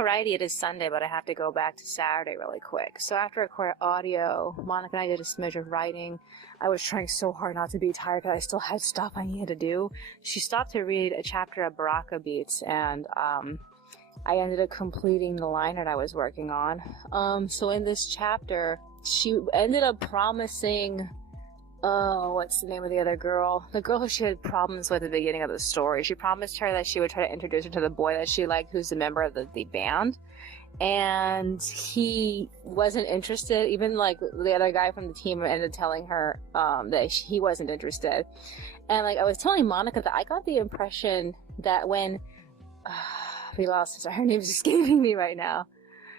alrighty, it is Sunday, but I have to go back to Saturday really quick. So after I recorded audio, Monica and I did a smidge of writing. I was trying so hard not to be tired because I still had stuff I needed to do. She stopped to read a chapter of Baraka Beats, and I ended up completing the liner that I was working on. So in this chapter, she ended up promising, what's the name of the other girl? The girl who she had problems with at the beginning of the story. She promised her that she would try to introduce her to the boy that she liked, who's a member of the band. And he wasn't interested. Even like the other guy from the team ended up telling her that he wasn't interested. And like I was telling Monica that I got the impression that when we lost her name's escaping me right now,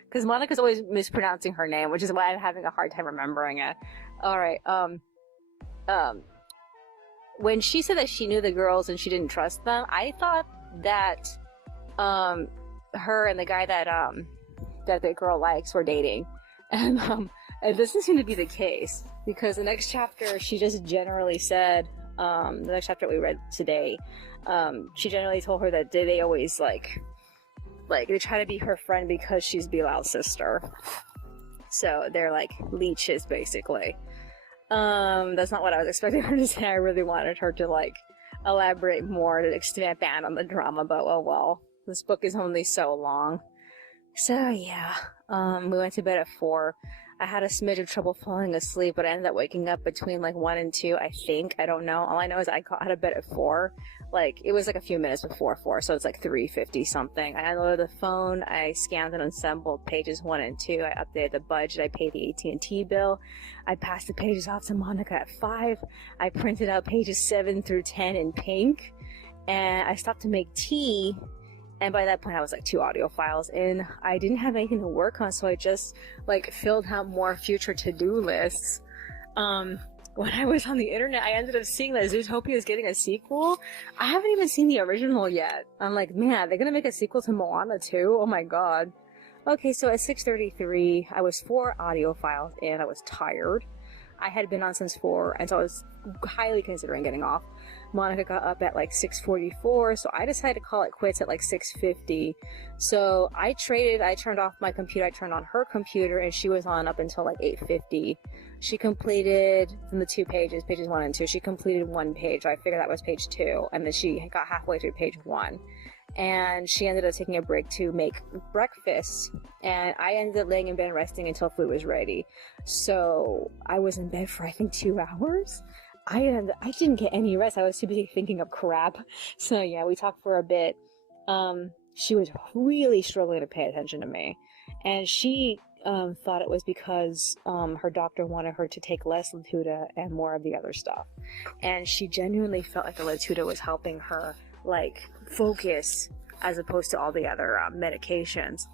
because Monica's always mispronouncing her name, which is why I'm having a hard time remembering it. All right. When she said that she knew the girls and she didn't trust them, I thought that her and the guy that the girl likes were dating, and it doesn't seem to be the case, because the next chapter she just generally said, the next chapter we read today, she generally told her that they always like they try to be her friend because she's Bilal's sister, so they're like leeches basically. That's not what I was expecting her to say. I really wanted her to like elaborate more, to expand on the drama, but oh well. This book is only so long. So yeah, we went to bed at 4. I had a smidge of trouble falling asleep, but I ended up waking up between like 1 and 2, I think. I don't know. All I know is I got out of bed at 4. Like, it was like a few minutes before 4, so it's like 3:50 something. I unloaded the phone, I scanned and assembled pages 1 and 2, I updated the budget, I paid the AT&T bill, I passed the pages off to Monica at 5, I printed out pages 7 through 10 in pink, and I stopped to make tea. And by that point, I was like 2 audio files in. I didn't have anything to work on, so I just like filled out more future to-do lists. When I was on the internet, I ended up seeing that Zootopia is getting a sequel. I haven't even seen the original yet. I'm like, man, they're gonna make a sequel to Moana too? Oh my god. Okay, so at 6:33, I was 4 audio files in. I was tired. I had been on since 4, and so I was highly considering getting off. Monica got up at like 6:44, so I decided to call it quits at like 6:50. So I turned off my computer, I turned on her computer, and she was on up until like 8:50. She completed, from the 2 pages 1 and 2, she completed 1 page. I figured that was page 2, and then she got halfway through page 1. And she ended up taking a break to make breakfast, and I ended up laying in bed resting until food was ready. So I was in bed for I think 2 hours. I didn't get any rest. I was too busy thinking of crap. So yeah, we talked for a bit. She was really struggling to pay attention to me, and she thought it was because her doctor wanted her to take less Latuda and more of the other stuff, and she genuinely felt like the Latuda was helping her like focus as opposed to all the other medications.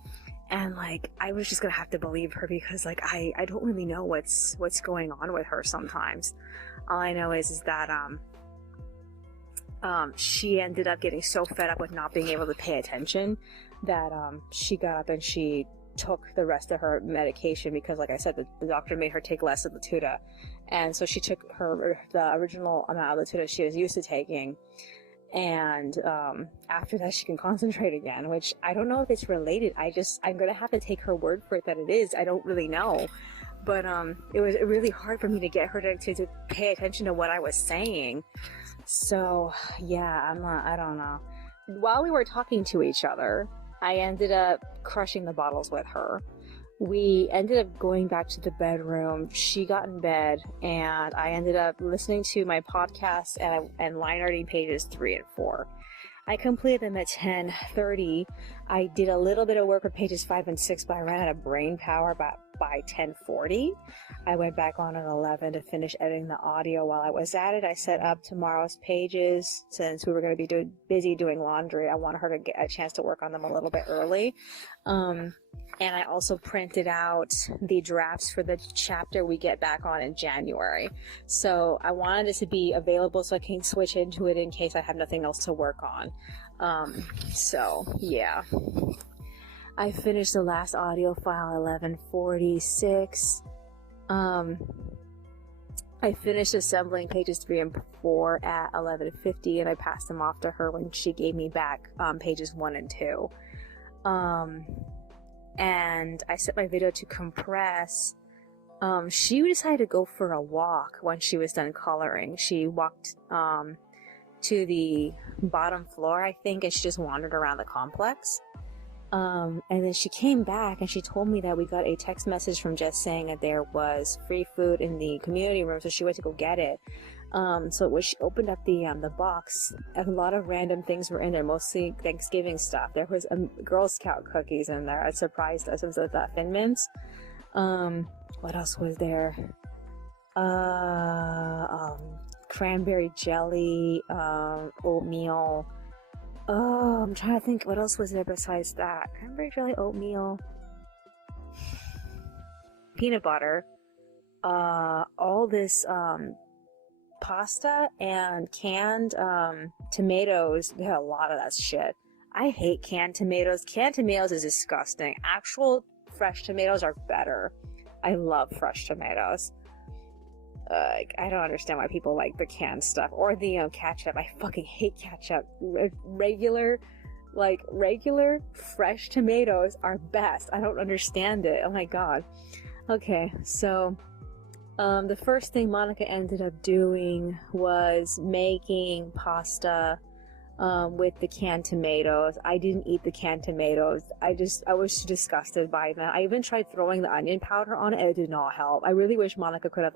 And like I was just gonna have to believe her, because like I don't really know what's going on with her sometimes. All I know is that she ended up getting so fed up with not being able to pay attention that she got up and she took the rest of her medication, because like I said, the doctor made her take less of Latuda, and so she took the original amount of Latuda she was used to taking. And after that she can concentrate again, which I don't know if it's related. I'm gonna have to take her word for it that it is. I don't really know, but it was really hard for me to get her to pay attention to what I was saying. So yeah, I don't know. While we were talking to each other, I ended up crushing the bottles with her. We ended up going back to the bedroom. She got in bed, and I ended up listening to my podcast and line arting pages 3 and 4. I completed them at 10:30. I did a little bit of work with pages 5 and 6, but I ran out of brain power by 10:40. I went back on at 11 to finish editing the audio. While I was at it, I set up tomorrow's pages. Since we were going to be busy doing laundry, I wanted her to get a chance to work on them a little bit early. And I also printed out the drafts for the chapter we get back on in January. So I wanted it to be available so I can switch into it in case I have nothing else to work on. So yeah. I finished the last audio file 11:46. I finished assembling pages 3 and 4 at 11:50, and I passed them off to her when she gave me back pages 1 and 2. and I set my video to compress. She decided to go for a walk when she was done coloring. She walked to the bottom floor, I think, and she just wandered around the complex. And then she came back and she told me that we got a text message from Jess saying that there was free food in the community room, so she went to go get it. So when she opened up the box, a lot of random things were in there, mostly Thanksgiving stuff. There was Girl Scout cookies in there. It surprised us. It was the Thin Mints. What else was there? Cranberry jelly, oatmeal. Oh, I'm trying to think what else was there besides that. Cranberry jelly, oatmeal, peanut butter, all this pasta and canned tomatoes. They had a lot of that shit. I hate canned tomatoes. Canned tomatoes is disgusting. Actual fresh tomatoes are better. I love fresh tomatoes. I don't understand why people like the canned stuff or the ketchup. I fucking hate ketchup. Regular fresh tomatoes are best. I don't understand it. Oh my god. Okay, so the first thing Monica ended up doing was making pasta with the canned tomatoes. I didn't eat the canned tomatoes. I was disgusted by them. I even tried throwing the onion powder on it and it did not help. I really wish Monica could have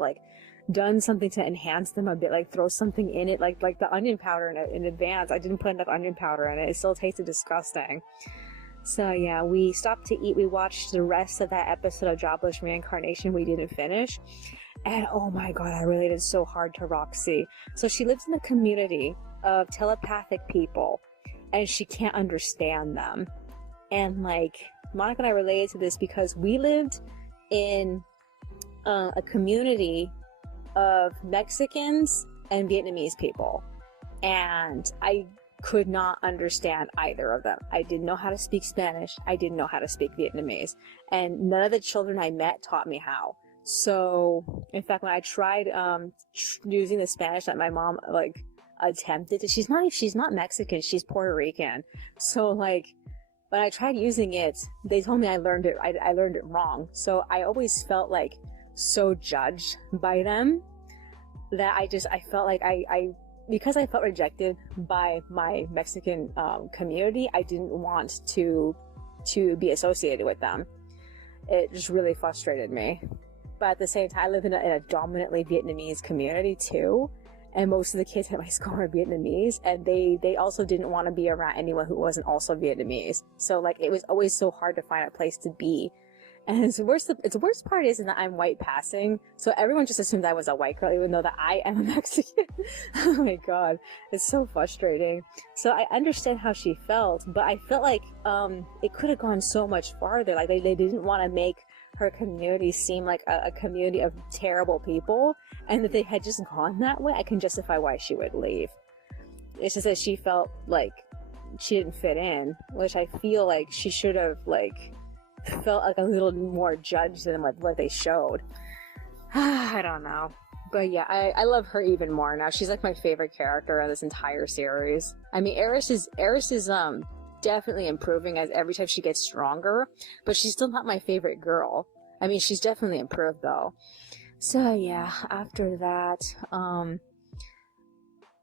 done something to enhance them a bit, throw something in it, like the onion powder in advance. I didn't put enough onion powder in it. It still tasted disgusting. So yeah, we stopped to eat. We watched the rest of that episode of Jobless Reincarnation we didn't finish. And oh my god, I related so hard to Roxy. So she lives in a community of telepathic people and she can't understand them. And Monica and I related to this because we lived in a community of Mexicans and Vietnamese people, and I could not understand either of them. I didn't know how to speak Spanish. I didn't know how to speak Vietnamese, and none of the children I met taught me how. So in fact, when I tried using the Spanish that my mom attempted to, she's not Mexican, she's Puerto Rican. So when I tried using it, they told me I learned it wrong. So I always felt so judged by them that I felt because I felt rejected by my Mexican community, I didn't want to be associated with them. It just really frustrated me. But at the same time, I live in a dominantly Vietnamese community too, and most of the kids at my school are Vietnamese, and they also didn't want to be around anyone who wasn't also Vietnamese. So it was always so hard to find a place to be. And the worst part is that I'm white passing, so everyone just assumed I was a white girl, even though that I am a Mexican. Oh my god, it's so frustrating. So I understand how she felt, but I felt it could have gone so much farther. They didn't want to make her community seem like a community of terrible people, and that they had just gone that way. I can justify why she would leave. It's just that she felt like she didn't fit in, which I feel like she should have felt a little more judged than what they showed. I don't know, but yeah, I love her even more now. She's my favorite character in this entire series. I mean, Eris is definitely improving as every time she gets stronger, but she's still not my favorite girl. I mean, she's definitely improved though. So yeah, after that,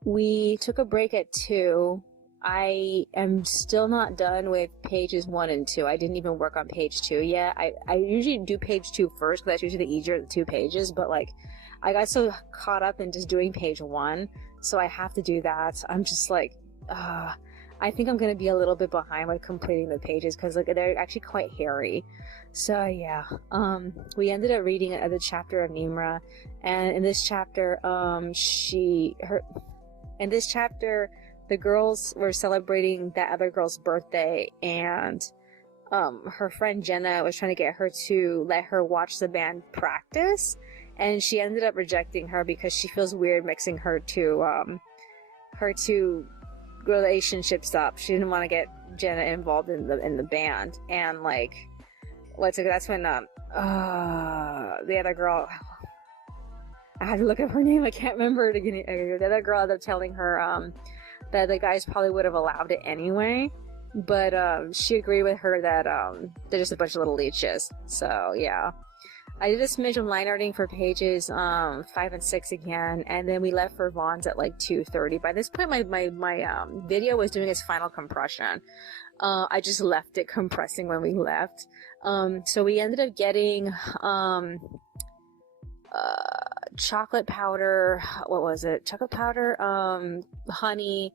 we took a break at 2. I am still not done with pages 1 and 2. I didn't even work on page 2 yet. I usually do page 2 first because that's usually the easier of the 2 pages, but I got so caught up in just doing page 1, so I have to do that. I'm just I think I'm going to be a little bit behind with completing the pages because they're actually quite hairy. So yeah, we ended up reading the chapter of Nimra, and in this chapter, the girls were celebrating that other girl's birthday, and her friend Jenna was trying to get her to let her watch the band practice, and she ended up rejecting her because she feels weird mixing her two relationships up. She didn't want to get Jenna involved in the band, and that's when the other girl, I had to look up her name, I can't remember it again. The other girl ended up telling her that the guys probably would have allowed it anyway, But she agreed with her that they're just a bunch of little leeches. So yeah. I did a smidge of line arting for pages 5 and 6 again, and then we left for Vaughn's at like 2:30. By this point, my video was doing its final compression. I just left it compressing when we left. So we ended up getting chocolate powder. What was it? Chocolate powder, honey,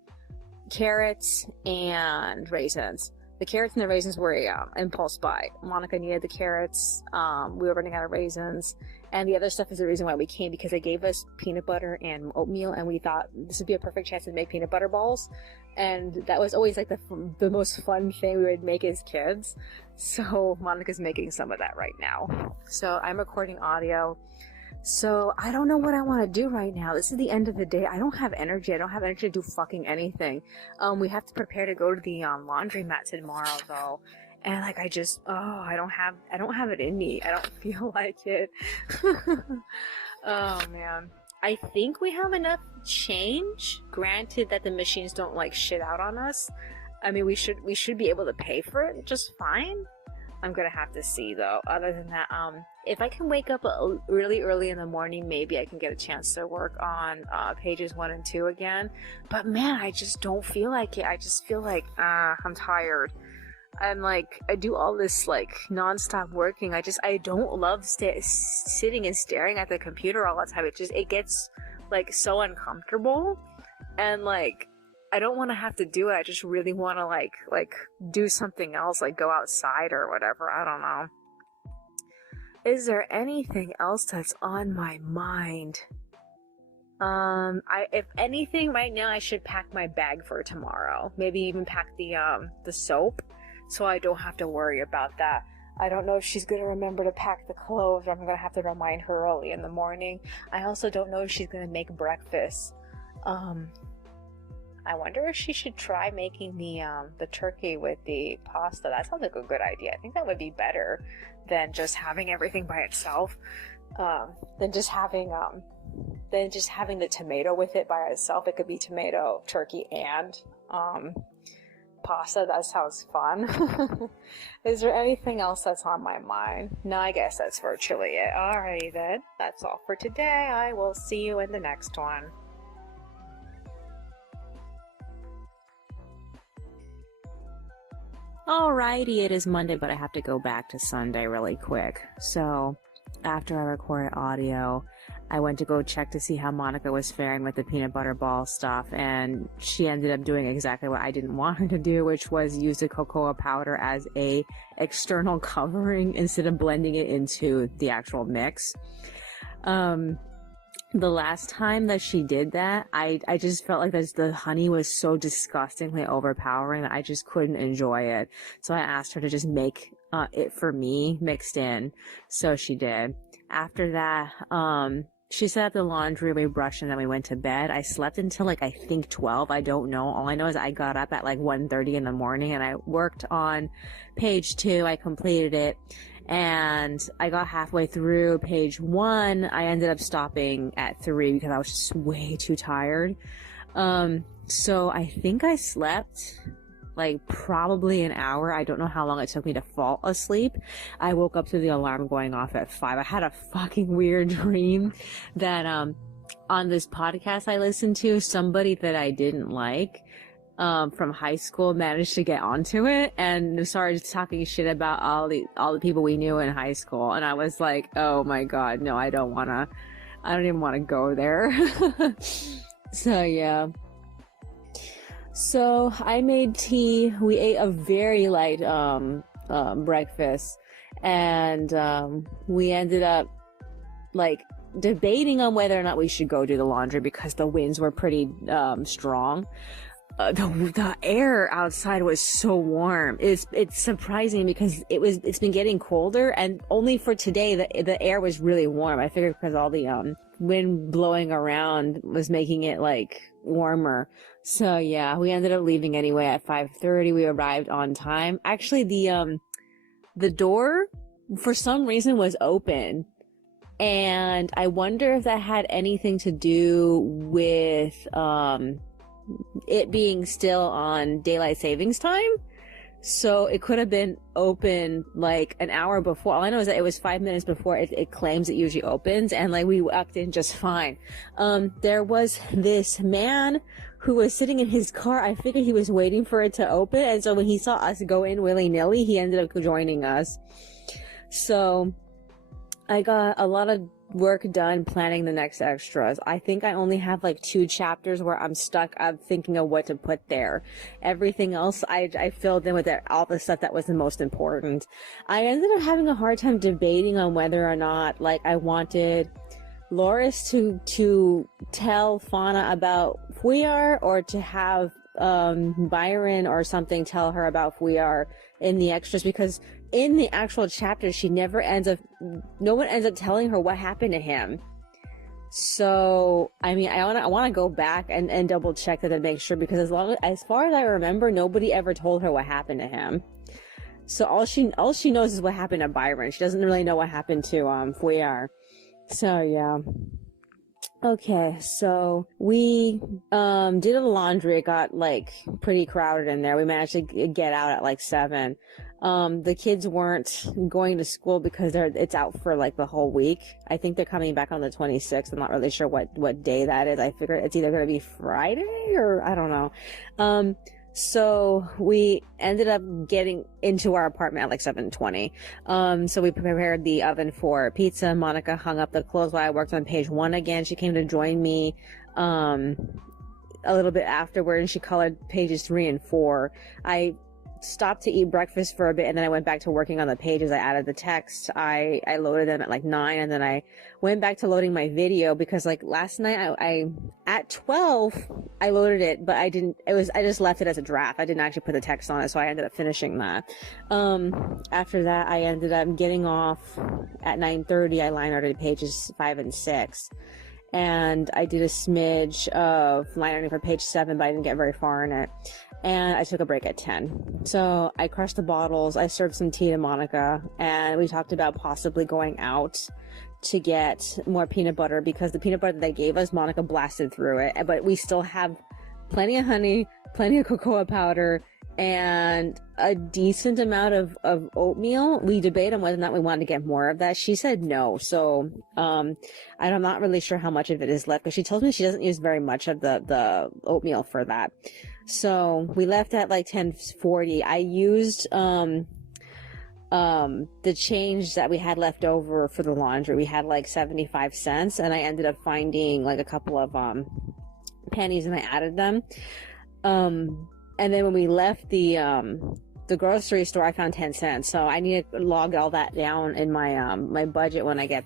carrots, and raisins. The carrots and the raisins were a impulse buy. Monica needed the carrots. We were running out of raisins. And the other stuff is the reason why we came, because they gave us peanut butter and oatmeal, and we thought this would be a perfect chance to make peanut butter balls. And that was always like the most fun thing we would make as kids. So Monica's making some of that right now. So I'm recording audio. So I don't know what I want to do right now. This is the end of the day. I don't have energy. I don't have energy to do fucking anything. We have to prepare to go to the laundromat tomorrow though. And like I don't have it in me. I don't feel like it. Oh man. I think we have enough change. Granted that the machines don't like shit out on us. I mean, we should be able to pay for it just fine. I'm gonna have to see though. Other than that, if I can wake up really early in the morning, maybe I can get a chance to work on pages 1 and 2 again. But man, I just don't feel like it. I just feel like I'm tired. And like I do all this like non-stop working. I don't love sitting and staring at the computer all the time. It gets like so uncomfortable, and like I don't want to have to do it. I just really want to like do something else, like go outside or whatever. I don't know. Is there anything else that's on my mind? If anything, right now I should pack my bag for tomorrow. Maybe even pack the soap, so I don't have to worry about that. I don't know if she's gonna remember to pack the clothes, or I'm gonna have to remind her early in the morning. I also don't know if she's gonna make breakfast. I wonder if she should try making the turkey with the pasta. That sounds like a good idea. I think that would be better than just having everything by itself. Than just having the tomato with it by itself. It could be tomato, turkey, and pasta. That sounds fun. Is there anything else that's on my mind? No, I guess that's virtually it. Alrighty then. That's all for today. I will see you in the next one. Alrighty, it is Monday, but I have to go back to Sunday really quick. So, after I recorded audio, I went to go check to see how Monica was faring with the peanut butter ball stuff, and she ended up doing exactly what I didn't want her to do, which was use the cocoa powder as a external covering instead of blending it into the actual mix. The last time that she did that, I just felt like the honey was so disgustingly overpowering that I just couldn't enjoy it. So I asked her to just make it for me mixed in. So she did. After that, she set up the laundry, we brushed, and then we went to bed. I slept until like I think 12. I don't know. All I know is I got up at like 1:30 in the morning and I worked on page 2. I completed it. And I got halfway through page 1. I ended up stopping at 3 because I was just way too tired. So I think I slept like probably an hour. I don't know how long it took me to fall asleep. I woke up to the alarm going off at 5. I had a fucking weird dream that on this podcast I listened to, somebody that I didn't like from high school managed to get onto it and started talking shit about all the people we knew in high school, and I was like, oh my god, no, I don't even want to go there. So yeah, so I made tea. We ate a very light breakfast, and we ended up like debating on whether or not we should go do the laundry because the winds were pretty strong. The air outside was so warm. It's surprising because it's been getting colder, and only for today the air was really warm. I figured because all the wind blowing around was making it like warmer. So yeah, we ended up leaving anyway at 5:30. We arrived on time. Actually, the door for some reason was open, and I wonder if that had anything to do with it being still on daylight savings time. So it could have been open like an hour before. All I know is that it was 5 minutes before it claims it usually opens, and like we walked in just fine. There was this man who was sitting in his car. I figured he was waiting for it to open, and so when he saw us go in willy-nilly, he ended up joining us. So I got a lot of work done planning the next extras. I think I only have like 2 chapters where I'm stuck. I'm thinking of what to put there. Everything else I filled in with all the stuff that was the most important. I ended up having a hard time debating on whether or not like I wanted Loris to tell Fauna about Fuyar, or to have Byron or something tell her about Fuyar in the extras, because in the actual chapter no one ends up telling her what happened to him. So I mean, I want to go back and double check that and make sure, because as far as I remember, nobody ever told her what happened to him. So all she knows is what happened to Byron. She doesn't really know what happened to Fuyar. So yeah. Okay, so we did a laundry. It got like pretty crowded in there. We managed to get out at like 7. The kids weren't going to school because it's out for like the whole week. I think they're coming back on the 26th. I'm not really sure what day that is. I figure it's either going to be Friday or I don't know. So we ended up getting into our apartment at like 7:20. So we prepared the oven for pizza. Monica hung up the clothes while I worked on page 1 again. She came to join me a little bit afterward, and she colored pages 3 and 4. I stopped to eat breakfast for a bit, and then I went back to working on the pages. I added the text. I loaded them at like 9, and then I went back to loading my video, because like last night I at 12 I loaded it, but I just left it as a draft. I didn't actually put the text on it, so I ended up finishing that. After that I ended up getting off at 9:30. I line arted pages 5 and 6. And I did a smidge of line arting for page 7, but I didn't get very far in it. And I took a break at 10. So I crushed the bottles. I served some tea to Monica, and we talked about possibly going out to get more peanut butter, because the peanut butter that they gave us, Monica blasted through it. But we still have plenty of honey, plenty of cocoa powder, and a decent amount of oatmeal. We debated on whether or not we wanted to get more of that. She said no. So I'm not really sure how much of it is left, because she tells me she doesn't use very much of the oatmeal for that. So we left at like 10:40. I used the change that we had left over for the laundry. We had like 75 cents, and I ended up finding like a couple of pennies, and I added them. And then when we left the grocery store, I found 10 cents. So I need to log all that down in my my budget when I get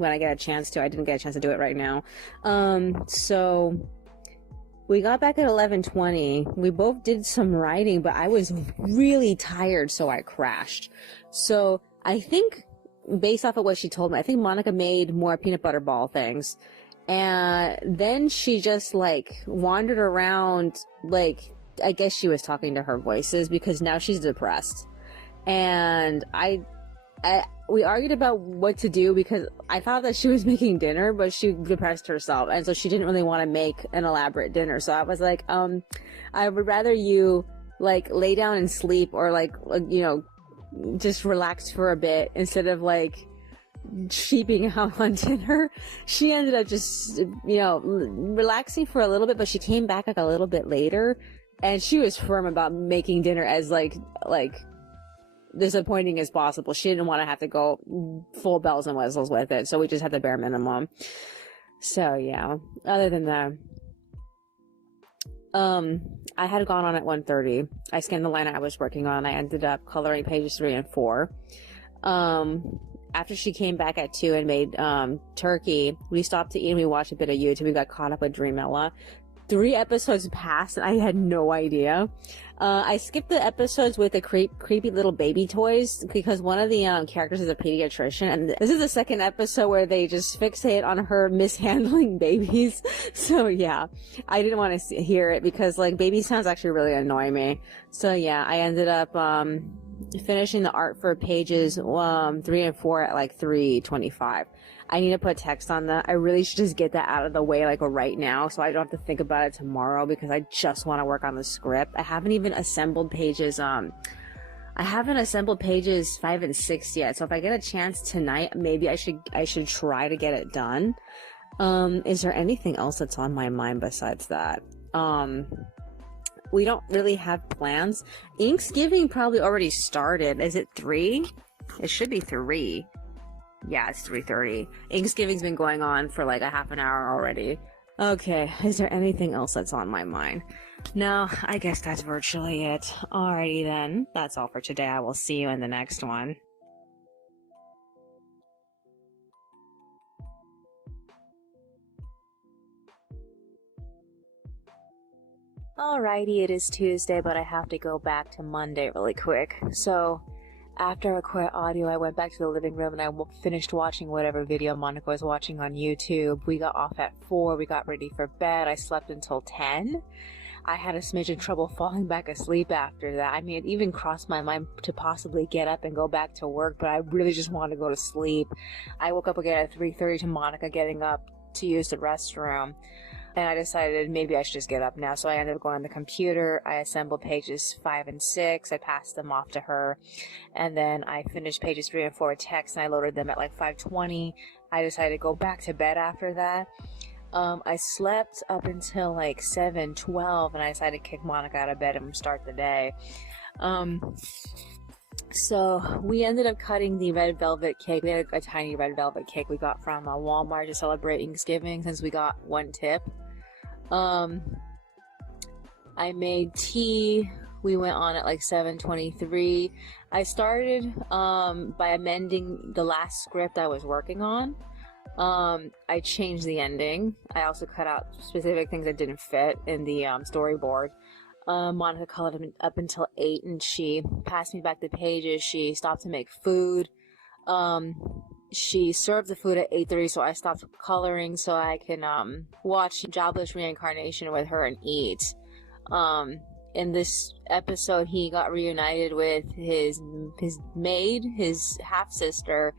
a chance to. I didn't get a chance to do it right now. So we got back at 11:20. We both did some writing, but I was really tired, so I crashed. So I think, based off of what she told me, I think Monica made more peanut butter ball things. And then she just like wandered around, like, I guess she was talking to her voices, because now she's depressed. And we argued about what to do, because I thought that she was making dinner, but she depressed herself, and so she didn't really want to make an elaborate dinner. So I was like, I would rather you like lay down and sleep, or like you know, just relax for a bit, instead of like sheeping out on dinner. She ended up just, you know, relaxing for a little bit, but she came back like a little bit later, and she was firm about making dinner as like disappointing as possible. She didn't want to have to go full bells and whistles with it, so we just had the bare minimum. So yeah, other than that, I had gone on at 1:30. I scanned the line I was working on. I ended up coloring pages 3 and 4. After she came back at 2 and made turkey, we stopped to eat and we watched a bit of YouTube. We got caught up with Dreamella. 3 episodes passed and I had no idea. I skipped the episodes with the creepy little baby toys, because one of the characters is a pediatrician, and this is the second episode where they just fixate on her mishandling babies. So yeah, I didn't want to hear it, because like baby sounds actually really annoy me. So yeah, I ended up finishing the art for pages 3 and 4 at like 3:25. I need to put text on that. I really should just get that out of the way like right now, so I don't have to think about it tomorrow, because I just want to work on the script. I haven't even assembled pages I haven't assembled pages 5 and 6 yet, so if I get a chance tonight, maybe I should try to get it done. Is there anything else that's on my mind besides that? We don't really have plans. Inksgiving probably already started. Is it 3? It should be 3. Yeah, it's 3:30. Inksgiving's been going on for like a half an hour already. Okay, is there anything else that's on my mind? No, I guess that's virtually it. Alrighty then, that's all for today. I will see you in the next one. Alrighty, it is Tuesday, but I have to go back to Monday really quick. So, after I quit audio, I went back to the living room and I finished watching whatever video Monica was watching on YouTube. We got off at 4, we got ready for bed, I slept until 10. I had a smidge of trouble falling back asleep after that. I mean, it even crossed my mind to possibly get up and go back to work, but I really just wanted to go to sleep. I woke up again at 3:30 to Monica getting up to use the restroom. And I decided maybe I should just get up now. So I ended up going on the computer. I assembled pages 5 and 6. I passed them off to her. And then I finished pages 3 and 4 with text, and I loaded them at like 5:20. I decided to go back to bed after that. I slept up until like 7:12, and I decided to kick Monica out of bed and start the day. So we ended up cutting the red velvet cake. We had a tiny red velvet cake we got from Walmart to celebrate Thanksgiving, since we got 1 tip. I made tea. We went on at like 7:23. I started by amending the last script I was working on. I changed the ending. I also cut out specific things that didn't fit in the storyboard. Monica colored him up until 8, and she passed me back the pages. She stopped to make food. She served the food at 8:30, so I stopped coloring so I can watch Jobless Reincarnation with her and eat. In this episode, he got reunited with his maid, his half-sister,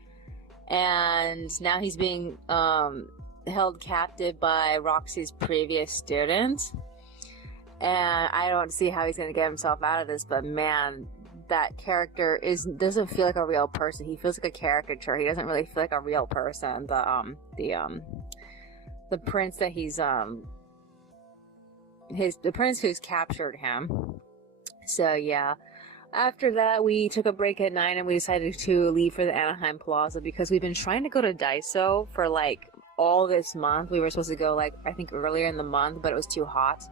and now he's being held captive by Roxy's previous student. And I don't see how he's going to get himself out of this, but man, that character doesn't feel like a real person. He feels like a caricature. He doesn't really feel like a real person. The prince that he's the prince who's captured him. So yeah. After that, we took a break at 9 and we decided to leave for the Anaheim Plaza because we've been trying to go to Daiso for like all this month. We were supposed to go like I think earlier in the month, but it was too hot.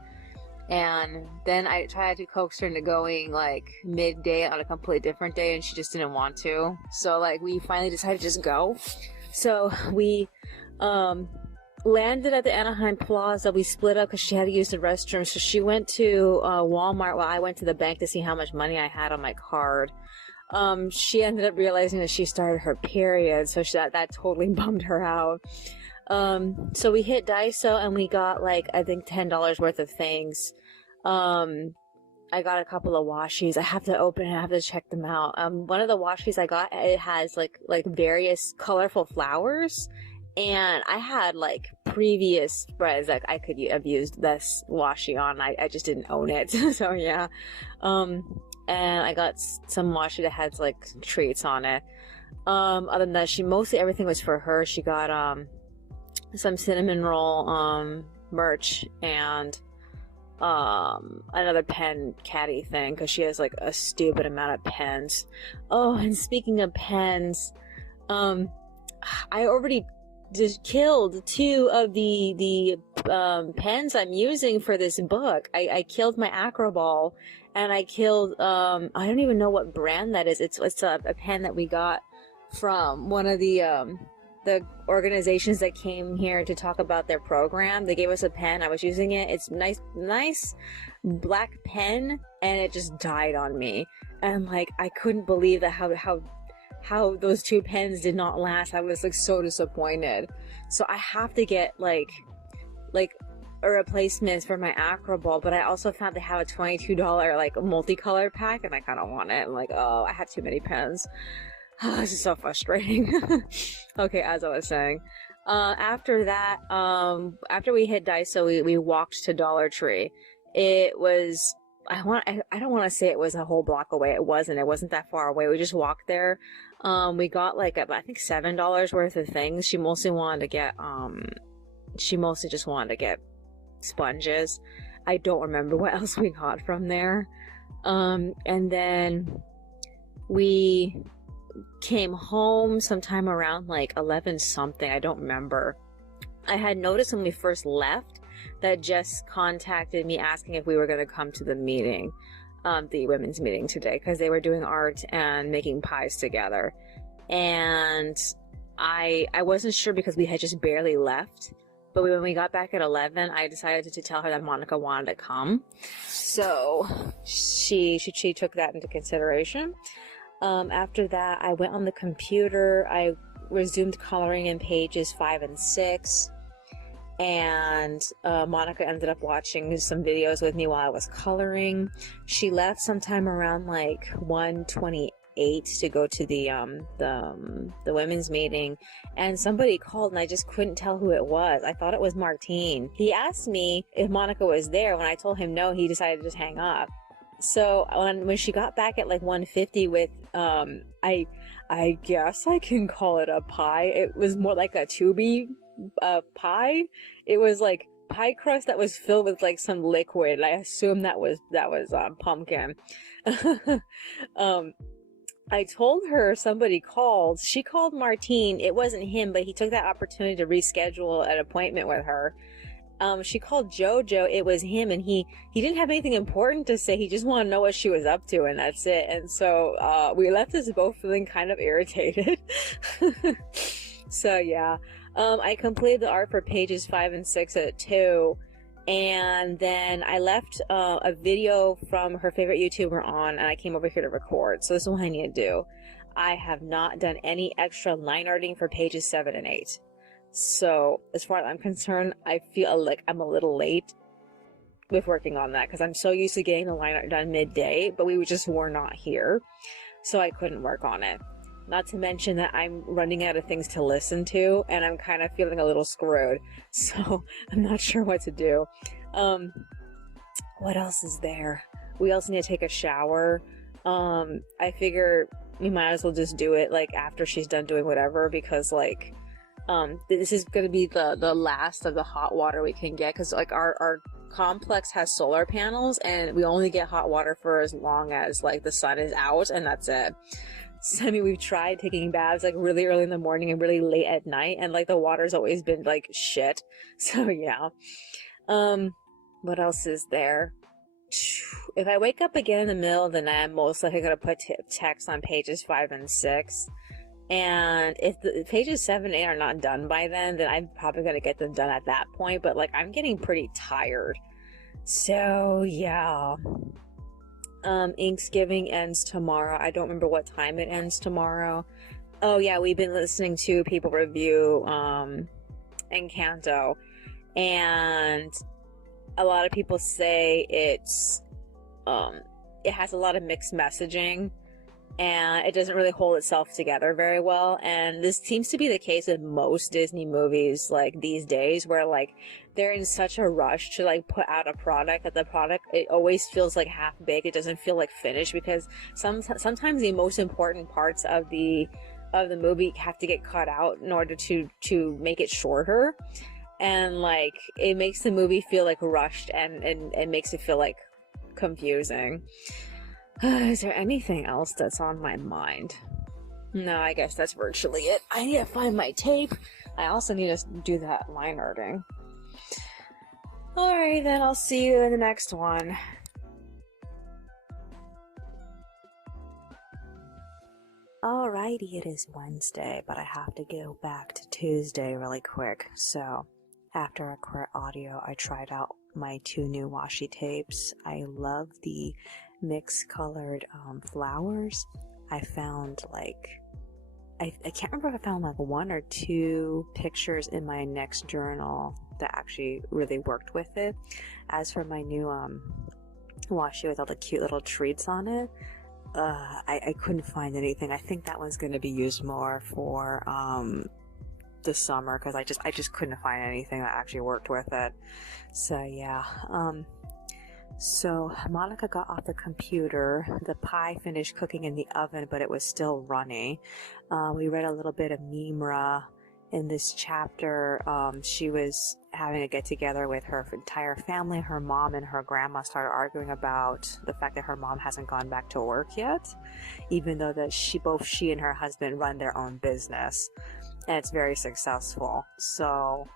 And then I tried to coax her into going like midday on a completely different day, and she just didn't want to. So like we finally decided to just go. So we landed at the Anaheim Plaza. We split up because she had to use the restroom. So she went to Walmart while I went to the bank to see how much money I had on my card. She ended up realizing that she started her period, so that totally bummed her out. So we hit Daiso and we got like I think $10 worth of things. I got a couple of washies. I have to open it. I have to check them out. One of the washies I got, it has like various colorful flowers, and I had like previous spreads like I could have used this washi on. I just didn't own it. So yeah. And I got some washi that has like treats on it. Other than that, mostly everything was for her. She got some cinnamon roll merch and another pen caddy thing because she has like a stupid amount of pens. Oh, and speaking of pens, I already just killed 2 of the pens I'm using for this book. I killed my Acroball, and I killed I don't even know what brand that is. It's a pen that we got from one of the organizations that came here to talk about their program. They gave us a pen. I was using it. It's nice black pen, and it just died on me. And like I couldn't believe that how those 2 pens did not last. I was like so disappointed. So I have to get like a replacement for my Acroball, but I also found they have a $22 like multicolor pack, and I kind of want it. I'm like, oh, I have too many pens. This is so frustrating. Okay, as I was saying, after that, after we hit Daiso, we walked to Dollar Tree. It was I don't want to say it was a whole block away. It wasn't that far away. We just walked there. We got like I think $7 worth of things. She mostly just wanted to get sponges. I don't remember what else we got from there. And then we came home sometime around like 11 something. I don't remember. I had noticed when we first left that Jess contacted me asking if we were going to come to the meeting, the women's meeting today, because they were doing art and making pies together. And I wasn't sure because we had just barely left. But when we got back at 11, I decided to tell her that Monica wanted to come. So she took that into consideration. After that, I went on the computer. I resumed coloring in pages 5 and 6. And Monica ended up watching some videos with me while I was coloring. She left sometime around like 1:28 to go to the women's meeting, and somebody called and I just couldn't tell who it was. I thought it was Martine. He asked me if Monica was there. When I told him no, he decided to just hang up. So when she got back at like 1:50 with I guess I can call it a pie. It was more like a tubey pie. It was like pie crust that was filled with like some liquid. I assume that was pumpkin. I told her somebody called. She called Martine. It wasn't him, but he took that opportunity to reschedule an appointment with her. She called Jojo. It was him, and he didn't have anything important to say. He just wanted to know what she was up to, and that's it. And so we left us both feeling kind of irritated. So yeah, I completed the art for pages 5 and 6 at 2. And then I left a video from her favorite YouTuber on, and I came over here to record. So this is what I need to do. I have not done any extra line arting for pages 7 and 8. So as far as I'm concerned, I feel like I'm a little late with working on that because I'm so used to getting the line art done midday, but we just were not here. So I couldn't work on it. Not to mention that I'm running out of things to listen to, and I'm kind of feeling a little screwed. So I'm not sure what to do. What else is there? We also need to take a shower. I figure we might as well just do it like after she's done doing whatever, because like this is going to be the last of the hot water we can get, because like our complex has solar panels, and we only get hot water for as long as like the sun is out, and that's it. So, I mean, we've tried taking baths like really early in the morning and really late at night, and like the water's always been like shit. So yeah. What else is there? If I wake up again in the middle of the night, I'm most likely gonna put text on pages 5 and 6. And if the pages 7 and 8 are not done by then I'm probably gonna get them done at that point. But like, I'm getting pretty tired. So yeah. Inksgiving ends tomorrow. I don't remember what time it ends tomorrow. Oh yeah, we've been listening to people review Encanto, and a lot of people say it has a lot of mixed messaging, and it doesn't really hold itself together very well. And this seems to be the case with most Disney movies like these days, where like they're in such a rush to like put out a product that the product, it always feels like half baked. It doesn't feel like finished, because sometimes the most important parts of the movie have to get cut out in order to make it shorter, and like it makes the movie feel like rushed, and it makes it feel like confusing. Is there anything else that's on my mind? No, I guess that's virtually it. I need to find my tape. I also need to do that line arting. Alright, then I'll see you in the next one. Alrighty, it is Wednesday, but I have to go back to Tuesday really quick. So, after I quit audio, I tried out my 2 new washi tapes. I love the mixed colored flowers. I found like I can't remember if I found like 1 or 2 pictures in my next journal that actually really worked with it. As for my new washi with all the cute little treats on it, I couldn't find anything. I think that one's going to be used more for the summer, because I just couldn't find anything that actually worked with it. So yeah. So Monica got off the computer. The pie finished cooking in the oven, but it was still runny. We read a little bit of Mimra. In this chapter, she was having a get-together with her entire family. Her mom and her grandma started arguing about the fact that her mom hasn't gone back to work yet, even though that both she and her husband run their own business, and it's very successful. So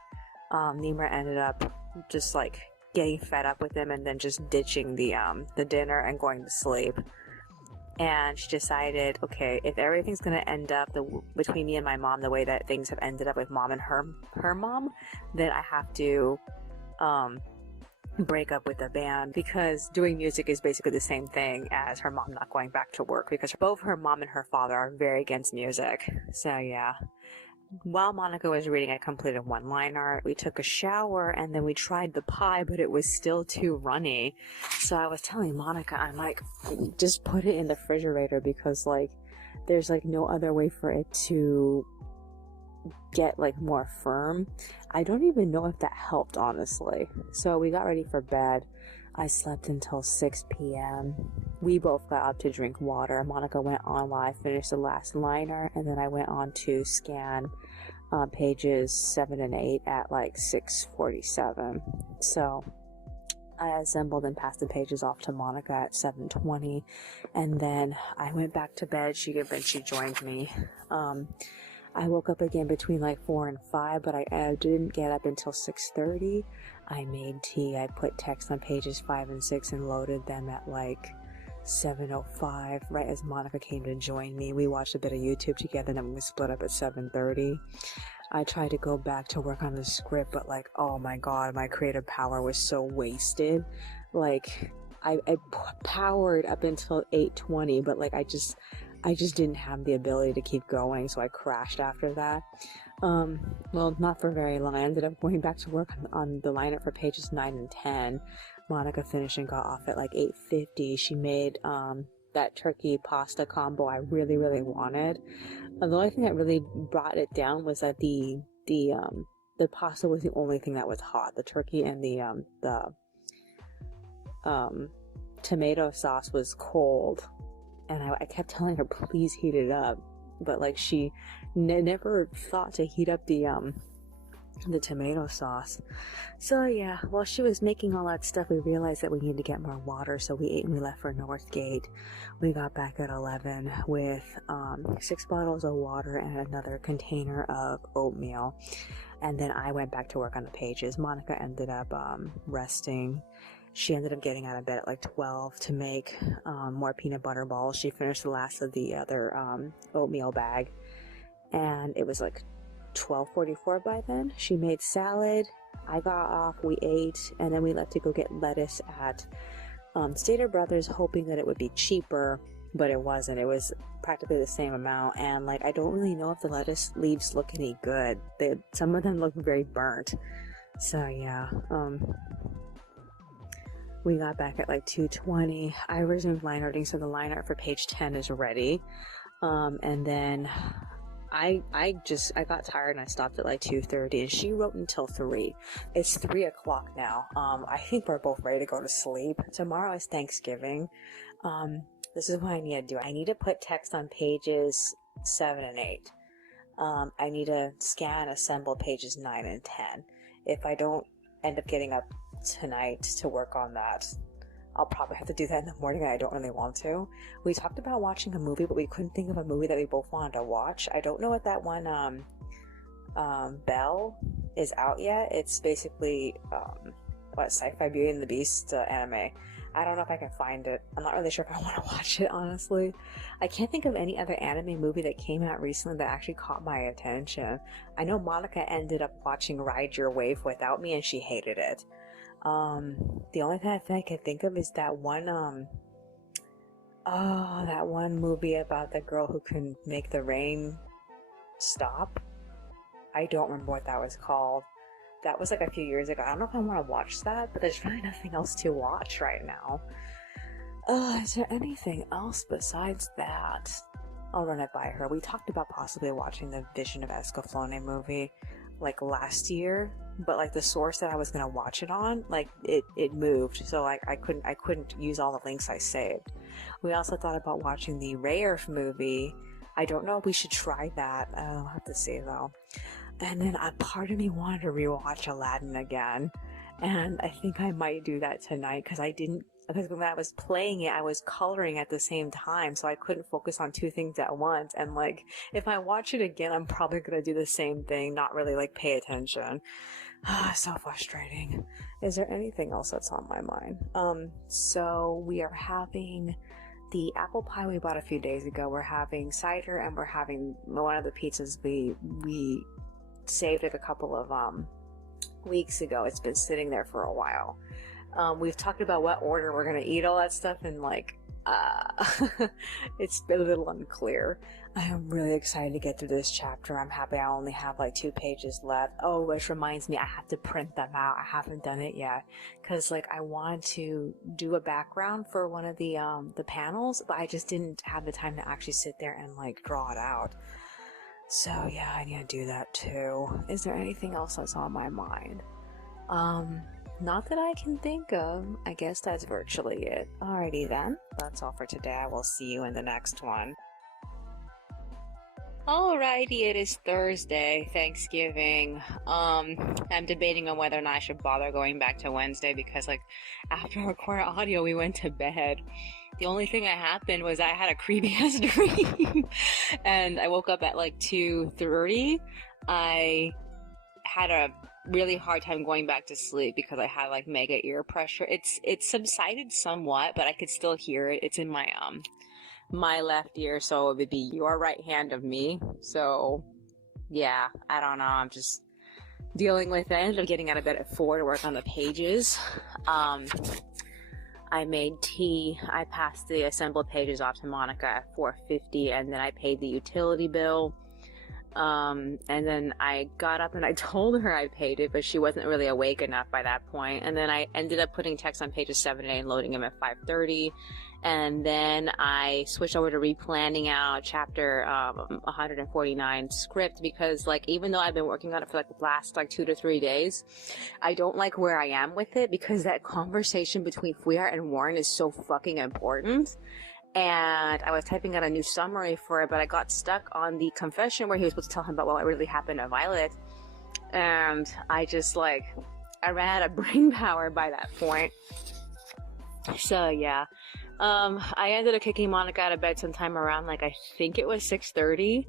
Nimra ended up just like getting fed up with them and then just ditching the dinner and going to sleep. And she decided, okay, if everything's going to end up between me and my mom the way that things have ended up with mom and her mom, then I have to break up with the band, because doing music is basically the same thing as her mom not going back to work, because both her mom and her father are very against music. So yeah. While Monica was reading, I completed one line art. We took a shower and then we tried the pie, but it was still too runny. So I was telling Monica, I'm like, just put it in the refrigerator, because like there's like no other way for it to get like more firm. I don't even know if that helped, honestly. So we got ready for bed. I slept until 6 p.m. We both got up to drink water. Monica went on while I finished the last liner, and then I went on to scan pages 7 and 8 at like 6:47. So I assembled and passed the pages off to Monica at 7:20, and then I went back to bed. She joined me. I woke up again between like 4 and 5, but I didn't get up until 6:30. I made tea. I put text on pages 5 and 6 and loaded them at like 7:05, right as Monica came to join me. We watched a bit of YouTube together, and then we split up at 7:30. I tried to go back to work on the script, but like, oh my god, my creative power was so wasted. Like, I powered up until 8:20, but like I just didn't have the ability to keep going, so I crashed after that. Well, not for very long. I ended up going back to work on the lineup for pages 9 and 10. Monica finished and got off at like 8:50. She made that turkey pasta combo I really, really wanted. The only thing that really brought it down was that the pasta was the only thing that was hot. The turkey and the tomato sauce was cold. And I kept telling her, please heat it up. But like she never thought to heat up the tomato sauce. So yeah, while she was making all that stuff, we realized that we needed to get more water. So we ate and we left for Northgate. We got back at 11 with 6 bottles of water and another container of oatmeal. And then I went back to work on the pages. Monica ended up resting. She ended up getting out of bed at like 12 to make more peanut butter balls. She finished the last of the other oatmeal bag, and it was like 12:44 by then. She made salad. I got off, we ate, and then we left to go get lettuce at Stater Brothers, hoping that it would be cheaper, but it wasn't. It was practically the same amount, and like I don't really know if the lettuce leaves look any good. Some of them look very burnt. So yeah, we got back at like 2:20. I resumed line arting, so the line art for page 10 is ready. And then I got tired and I stopped at like 2:30, and she wrote until 3. It's 3 o'clock now. I think we're both ready to go to sleep. Tomorrow is Thanksgiving. This is what I need to do. I need to put text on pages 7 and 8. I need to scan, assemble pages 9 and 10. If I don't end up getting up tonight to work on that, I'll probably have to do that in the morning, and I don't really want to. We talked about watching a movie, but we couldn't think of a movie that we both wanted to watch. I don't know if that one Belle is out yet. It's basically Sci-Fi Beauty and the Beast anime. I don't know if I can find it. I'm not really sure if I want to watch it, honestly. I can't think of any other anime movie that came out recently that actually caught my attention. I know Monica ended up watching Ride Your Wave without me, and she hated it. The only thing I can think of is that one movie about the girl who can make the rain stop. I don't remember what that was called. That was like a few years ago. I don't know if I want to watch that, but there's really nothing else to watch right now. Is there anything else besides that? I'll run it by her. We talked about possibly watching the Vision of Escaflowne movie. like last year, but like the source that I was gonna watch it on, like it moved, so like I couldn't use all the links I saved. We also thought about watching the Rayerf movie. I don't know if we should try that. I'll have to see though. And then a part of me wanted to rewatch Aladdin again, and I think I might do that tonight because when I was playing it, I was coloring at the same time, so I couldn't focus on two things at once. And like, if I watch it again, I'm probably gonna do the same thing, not really like pay attention. So frustrating. Is there anything else that's on my mind? So we are having the apple pie we bought a few days ago. We're having cider, and we're having one of the pizzas we saved like a couple of weeks ago. It's been sitting there for a while. We've talked about what order we're gonna eat all that stuff, and like it's been a little unclear. I am really excited to get through this chapter. I'm happy I only have like 2 pages left. Oh, which reminds me, I have to print them out. I haven't done it yet because like I wanted to do a background for one of the panels, but I just didn't have the time to actually sit there and like draw it out. So yeah, I need to do that too. Is there anything else that's on my mind? Not that I can think of. I guess that's virtually it. Alrighty then. That's all for today. I will see you in the next one. Alrighty, it is Thursday, Thanksgiving. I'm debating on whether or not I should bother going back to Wednesday because like after I recorded audio, we went to bed. The only thing that happened was I had a creepy ass dream and I woke up at like 2:30. I had a really hard time going back to sleep because I had like mega ear pressure. It's subsided somewhat, but I could still hear it. It's in my my left ear, so it would be your right hand of me. So yeah, I don't know, I'm just dealing with it. I ended up getting out of bed at 4 to work on the pages. I made tea. I passed the assembled pages off to Monica at 4:50, and then I paid the utility bill. And then I got up and I told her I paid it, but she wasn't really awake enough by that point. And then I ended up putting text on pages 7 and 8 and loading them at 5:30. And then I switched over to replanning out chapter 149 script because like even though I've been working on it for like the last like 2 to 3 days, I don't like where I am with it because that conversation between Fuyar and Warren is so fucking important. And I was typing out a new summary for it, but I got stuck on the confession where he was supposed to tell him about what really happened to Violet. And I just like, I ran out of brain power by that point. So yeah, I ended up kicking Monica out of bed sometime around like, I think it was 6:30.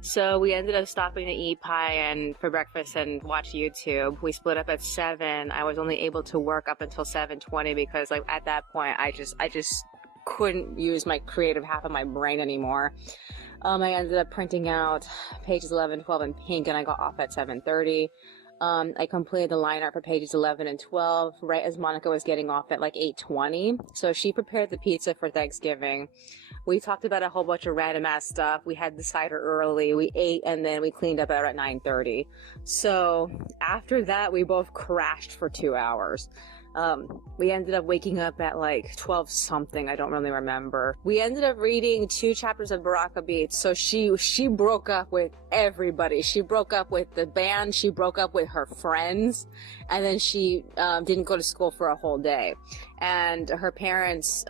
So we ended up stopping to eat pie and for breakfast and watch YouTube. We split up at 7. I was only able to work up until 7:20 because like at that point I just couldn't use my creative half of my brain anymore. I ended up printing out pages 11, 12 in pink and I got off at 7:30. I completed the line art for pages 11 and 12 right as Monica was getting off at like 8:20. So she prepared the pizza for Thanksgiving. We talked about a whole bunch of random ass stuff. We had the cider early, we ate, and then we cleaned up at 9:30. So after that, we both crashed for 2 hours. We ended up waking up at like 12 something. I don't really remember. We ended up reading 2 chapters of Baraka Beats. So she broke up with everybody. She broke up with the band. She broke up with her friends. And then she didn't go to school for a whole day. And her parents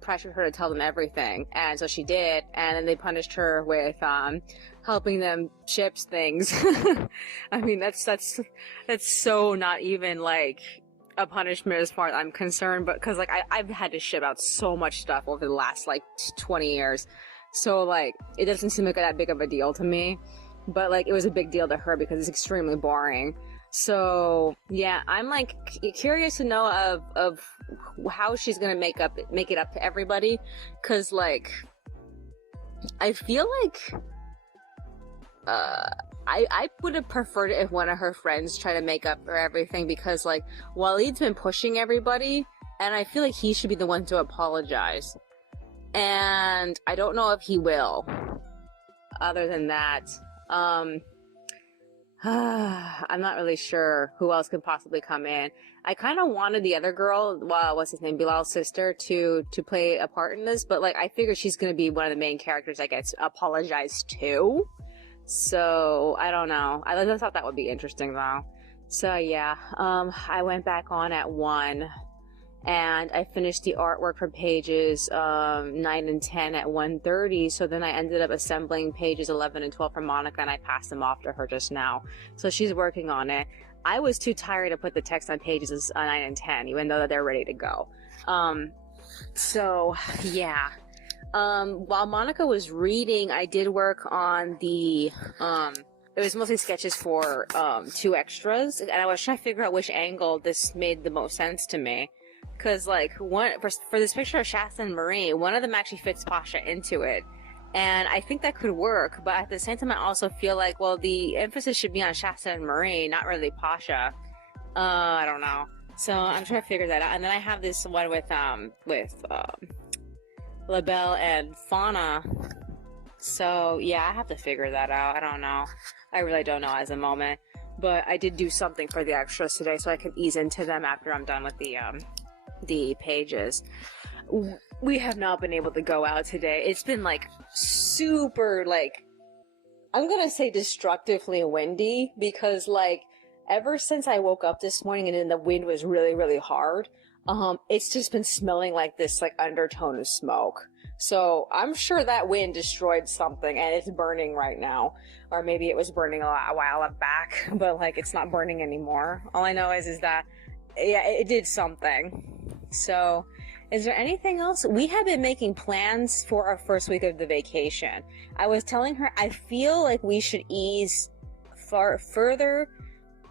pressured her to tell them everything. And so she did. And then they punished her with helping them ship things. I mean, that's so not even like a punishment as far as I'm concerned, but because like I've had to ship out so much stuff over the last like 20 years, so like it doesn't seem like that big of a deal to me, but like it was a big deal to her because it's extremely boring. So yeah, I'm like curious to know of how she's gonna make it up to everybody, because like I feel like I would have preferred it if one of her friends tried to make up for everything, because like Waleed's been pushing everybody and I feel like he should be the one to apologize, and I don't know if he will. Other than that, I'm not really sure who else could possibly come in. I kind of wanted the other girl, what's his name, Bilal's sister, to play a part in this, but like I figure she's gonna be one of the main characters that gets apologized to. So I don't know. I just thought that would be interesting though. So yeah, I went back on at 1, and I finished the artwork for pages 9 and 10 at 1:30. So then I ended up assembling pages 11 and 12 for Monica, and I passed them off to her just now. So she's working on it. I was too tired to put the text on pages 9 and 10, even though they're ready to go. So yeah. While Monica was reading, I did work on the, it was mostly sketches for 2 extras, and I was trying to figure out which angle this made the most sense to me. Because, like, for this picture of Shasta and Marie, one of them actually fits Pasha into it. And I think that could work, but at the same time, I also feel like, well, the emphasis should be on Shasta and Marie, not really Pasha. I don't know. So I'm trying to figure that out. And then I have this one with LaBelle and Fauna. So, yeah, I have to figure that out. I don't know. I really don't know at the moment. But I did do something for the extras today, so I could ease into them after I'm done with the pages. We have not been able to go out today. It's been like super, like, I'm gonna say destructively windy, because like ever since I woke up this morning and then the wind was really, really hard, it's just been smelling like this like undertone of smoke. So I'm sure that wind destroyed something and it's burning right now. Or maybe it was burning a while back, but like it's not burning anymore. All I know is that, yeah, it did something. So, is there anything else? We have been making plans for our first week of the vacation. I was telling her I feel like we should ease further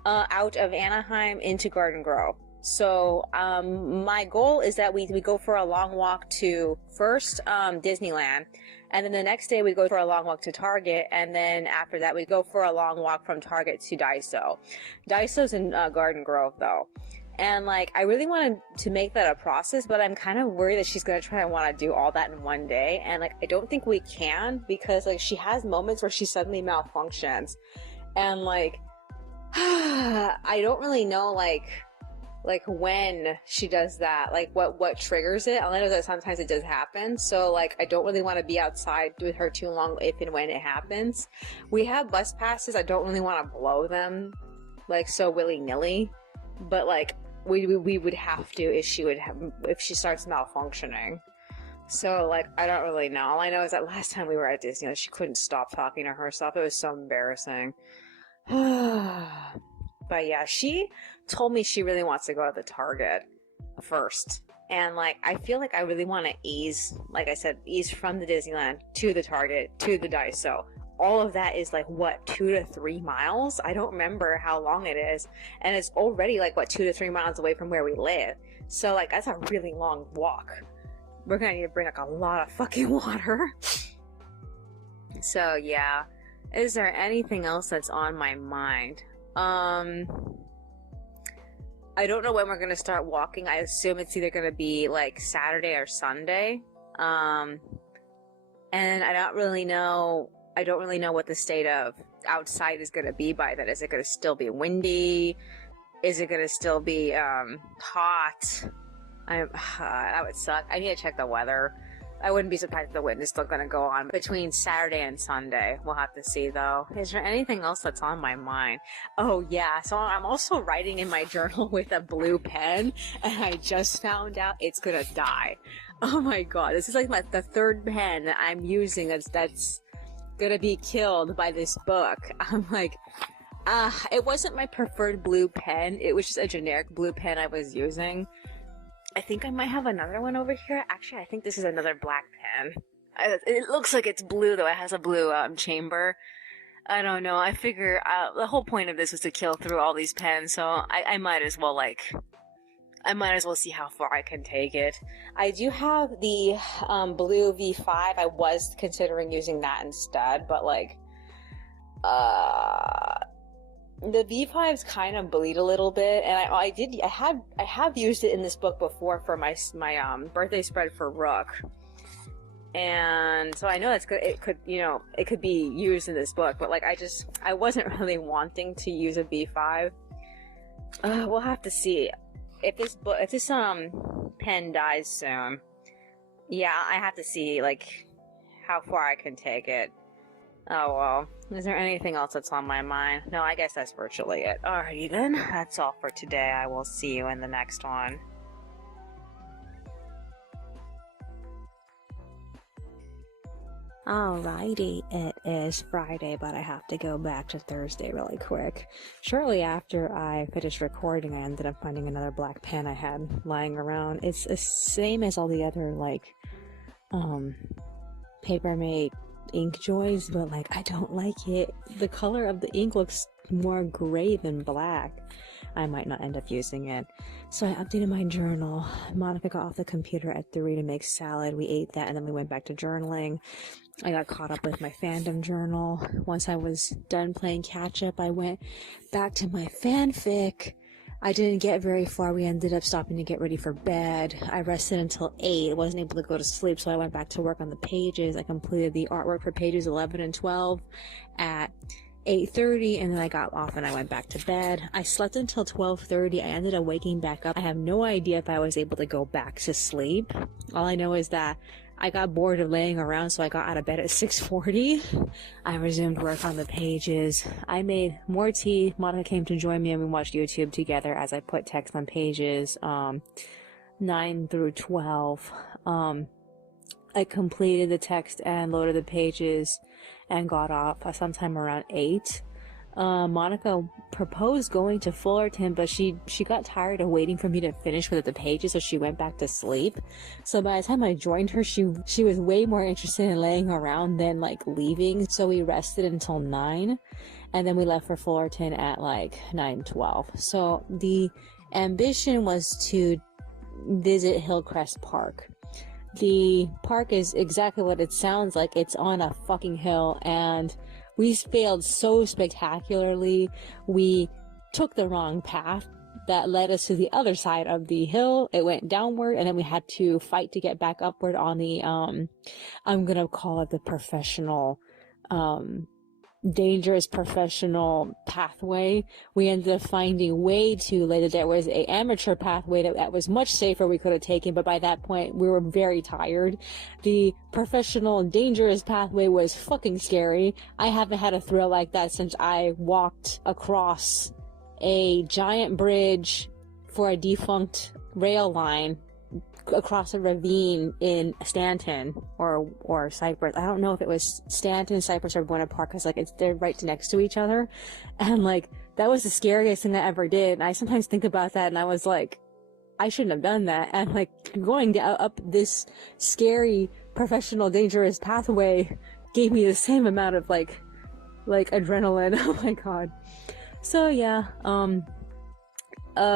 out of Anaheim into Garden Grove. So, my goal is that we go for a long walk to first Disneyland, and then the next day we go for a long walk to Target, and then after that we go for a long walk from Target to Daiso. Daiso's in Garden Grove though. And like, I really wanted to make that a process, but I'm kind of worried that she's going to try and want to do all that in one day. And like, I don't think we can, because like she has moments where she suddenly malfunctions. And like, I don't really know like when she does that, like what triggers it. All I know that sometimes it does happen. So like, I don't really want to be outside with her too long if and when it happens. We have bus passes. I don't really want to blow them like so willy-nilly, but like, we would have to if she starts malfunctioning. So like, I don't really know. All I know is that last time we were at Disney, she couldn't stop talking to herself. It was so embarrassing. But yeah, she told me she really wants to go to the Target first. And like, I feel like I really want to ease, like I said, ease from the Disneyland to the Target to the Daiso. All of that is like, what, 2 to 3 miles? I don't remember how long it is. And it's already like, what, 2 to 3 miles away from where we live. So like, that's a really long walk. We're gonna need to bring like a lot of fucking water. So yeah. Is there anything else that's on my mind? I don't know when we're gonna start walking. I assume it's either gonna be like Saturday or Sunday. And I don't really know what the state of outside is going to be by then. Is it going to still be windy? Is it going to still be hot? That would suck. I need to check the weather. I wouldn't be surprised if the wind is still going to go on between Saturday and Sunday. We'll have to see, though. Is there anything else that's on my mind? Oh, yeah. So I'm also writing in my journal with a blue pen, and I just found out it's going to die. Oh, my God. This is like the 3rd pen that I'm using that's gonna be killed by this book. I'm like, it wasn't my preferred blue pen. It was just a generic blue pen I was using. I think I might have another one over here. Actually, I think this is another black pen. It looks like it's blue, though. It has a blue chamber. I don't know. I figure the whole point of this was to kill through all these pens, so I might as well see how far I can take it. I do have the blue V5. I was considering using that instead, but like, the V5s kind of bleed a little bit, and I have used it in this book before for my birthday spread for Rook, and so I know that's good. It could be used in this book, but like, I wasn't really wanting to use a V5. We'll have to see. If this pen dies soon, yeah, I have to see like how far I can take it. Oh well. Is there anything else that's on my mind? No, I guess that's virtually it. Alrighty then. That's all for today. I will see you in the next one. Alrighty, it is Friday, but I have to go back to Thursday really quick. Shortly after I finished recording, I ended up finding another black pen I had lying around. It's the same as all the other, like, Papermate ink joys, but, like, I don't like it. The color of the ink looks more gray than black. I might not end up using it. So I updated my journal. Monica got off the computer at 3 to make salad. We ate that, and then we went back to journaling. I got caught up with my fandom journal. Once I was done playing catch-up, I went back to my fanfic. I didn't get very far. We ended up stopping to get ready for bed. I rested until 8. I wasn't able to go to sleep, so I went back to work on the pages. I completed the artwork for pages 11 and 12 at 8:30, and then I got off and I went back to bed. I slept until 12:30. I ended up waking back up. I have no idea if I was able to go back to sleep. All I know is that I got bored of laying around, so I got out of bed at 6:40. I resumed work on the pages. I made more tea. Monica came to join me and we watched YouTube together as I put text on pages 9 through 12. I completed the text and loaded the pages and got off sometime around 8. Monica proposed going to Fullerton, but she got tired of waiting for me to finish with the pages, so she went back to sleep. So by the time I joined her, she was way more interested in laying around than, like, leaving. So we rested until 9, and then we left for Fullerton at, like, 9:12. So the ambition was to visit Hill Crest Park. The park is exactly what it sounds like. It's on a fucking hill, and we failed so spectacularly. We took the wrong path that led us to the other side of the hill. It went downward, and then we had to fight to get back upward on the, I'm gonna call it the professional, dangerous professional pathway. We ended up finding way too late that there was a amateur pathway that was much safer we could have taken, but by that point we were very tired. The professional dangerous pathway was fucking scary. I haven't had a thrill like that since I walked across a giant bridge for a defunct rail line across a ravine in Stanton or Cypress. I don't know if it was Stanton, Cypress, or Buena Park, because, like, they're right next to each other, and, like, that was the scariest thing I ever did. And I sometimes think about that, and I was like, I shouldn't have done that. And, like, going up this scary, professional, dangerous pathway gave me the same amount of like adrenaline. Oh my god. So yeah,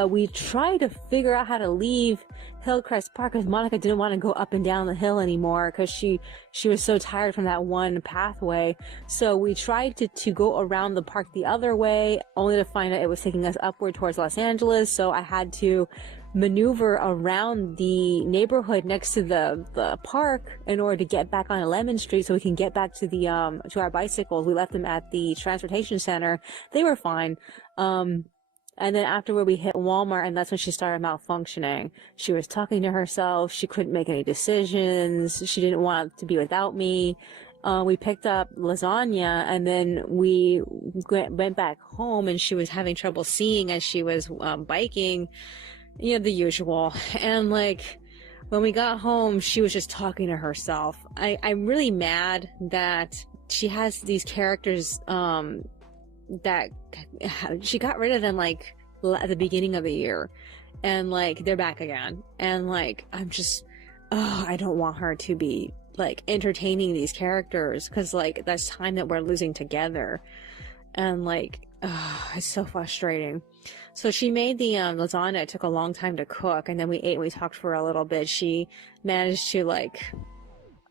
we tried to figure out how to leave Hillcrest Park because Monica didn't want to go up and down the hill anymore because she was so tired from that one pathway. So we tried to go around the park the other way, only to find out it was taking us upward towards Los Angeles. So I had to maneuver around the neighborhood next to the park in order to get back on Lemon Street so we can get back to the to our bicycles. We left them at the transportation center. They were fine. And then afterward we hit Walmart, and that's when she started malfunctioning. She was talking to herself. She couldn't make any decisions. She didn't want to be without me. We picked up lasagna, and then we went back home, and she was having trouble seeing as she was biking. You know, the usual. And like, when we got home, she was just talking to herself. I'm really mad that she has these characters, that she got rid of them like at the beginning of the year, and like they're back again, and like I'm just I don't want her to be like entertaining these characters because like that's time that we're losing together, and like it's so frustrating. So she made the lasagna. It took a long time to cook, and then we ate and we talked for a little bit. She managed to, like,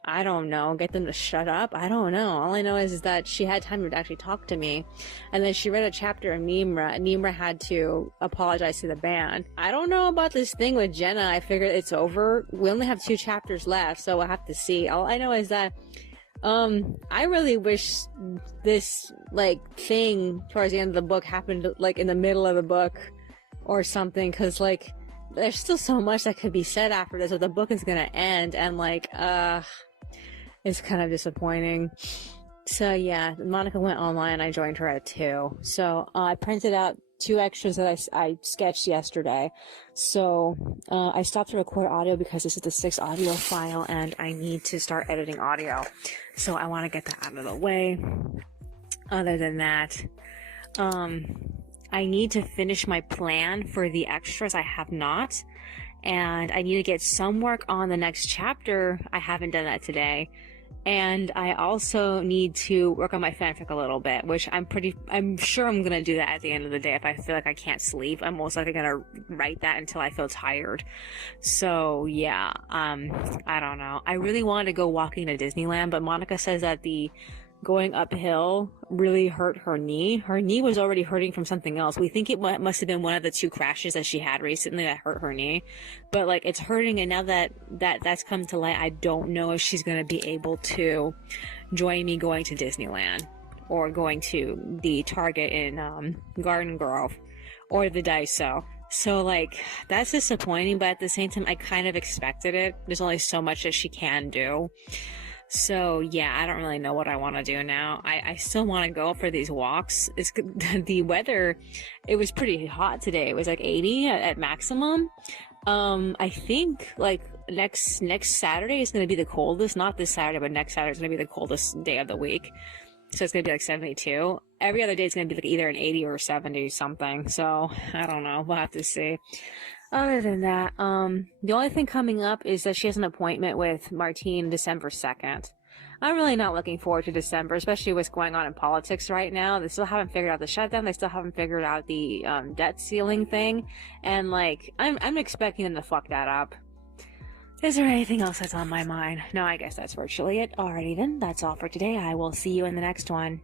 I don't know, get them to shut up. I don't know. All I know is that she had time to actually talk to me. And then she read a chapter of Nimra, and Nimra had to apologize to the band. I don't know about this thing with Jenna. I figured it's over. We only have 2 chapters left, so we'll have to see. All I know is that I really wish this, like, thing towards the end of the book happened, like, in the middle of the book or something, because, like, there's still so much that could be said after this, but the book is gonna end, and, like, it's kind of disappointing. So yeah, Monica went online. I joined her at 2. So I printed out 2 extras that I sketched yesterday. So I stopped to record audio because this is the 6th audio file and I need to start editing audio. So I want to get that out of the way. Other than that, I need to finish my plan for the extras. I have not. And I need to get some work on the next chapter. I haven't done that today. And I also need to work on my fanfic a little bit, which I'm sure I'm gonna do that at the end of the day. If I feel like I can't sleep, I'm most likely gonna write that until I feel tired. So yeah, I don't know. I really wanted to go walking to Disneyland, but Monica says that the going uphill really hurt her knee. Her knee was already hurting from something else. We think it must have been one of the 2 crashes that she had recently that hurt her knee. But like it's hurting, and now that's come to light, I don't know if she's going to be able to join me going to Disneyland or going to the Target in Garden Grove or the Daiso. So like that's disappointing, but at the same time I kind of expected it. There's only so much that she can do. So yeah, I don't really know what I want to do now. I still want to go for these walks. It's the weather. It was pretty hot today. It was like 80 at maximum. I think like next Saturday is going to be the coldest. Not this Saturday, but next Saturday is going to be the coldest day of the week. So it's going to be like 72. Every other day is going to be like either an 80 or 70 something. So I don't know. We'll have to see. Other than that, the only thing coming up is that she has an appointment with Martine December 2nd. I'm really not looking forward to December, especially what's going on in politics right now. They still haven't figured out the shutdown. They still haven't figured out the debt ceiling thing. And like, I'm expecting them to fuck that up. Is there anything else that's on my mind? No, I guess that's virtually it. Alrighty then, that's all for today. I will see you in the next one.